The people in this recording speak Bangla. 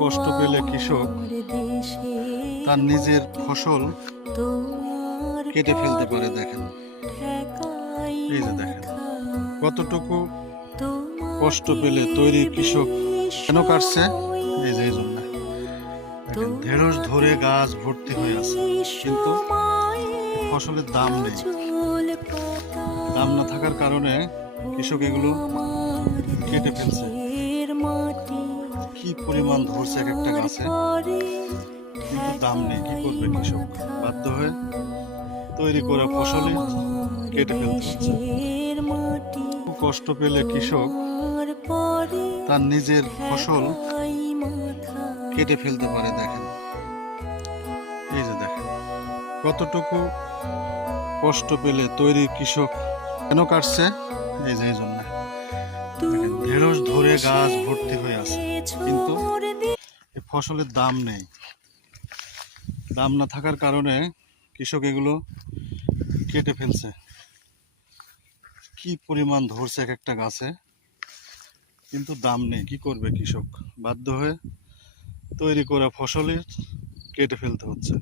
কষ্ট পেলে কৃষক তার নিজের ফসল কেটে ফেলতে পারে। দেখেন, এই যে দেখেন কতটুকু কষ্ট পেলে তৈরি কৃষক কেন কাটছে, এই যে এই জন্য দেখেন ঢেঁড়স ধরে গাছ ভর্তি হয়ে আছে, কিন্তু ফসলের দাম নেই। দাম না থাকার কারণে কৃষক এগুলো কেটে ফেলছে। কি পরিমাণ ধরছে এক একটা গাছে, কিন্তু দাম নেই। কি করবে কৃষক? বাধ্য হয়ে তৈরি করা ফসলই কেটে ফেলতে হচ্ছে। কষ্ট পেলে কৃষক তার নিজের ফসল কেটে ফেলতে পারে। দেখেন, এই যে দেখেন কতটুকু কষ্ট পেলে তৈরি কৃষক কেন কাটছে, এই যে এই জন্য দেখেন ঢেঁড়স ধরে গাছ ভর্তি হয়ে আছে, কিন্তু ফসলের দাম নেই। দাম না থাকার কারণে কৃষক এগুলো কেটে ফেলছে। কি পরিমাণ ধরছে এক একটা গাছে, কিন্তু দাম নেই। কি করবে কৃষক? বাধ্য হয়ে তৈরি করা ফসলই কেটে ফেলতে হচ্ছে।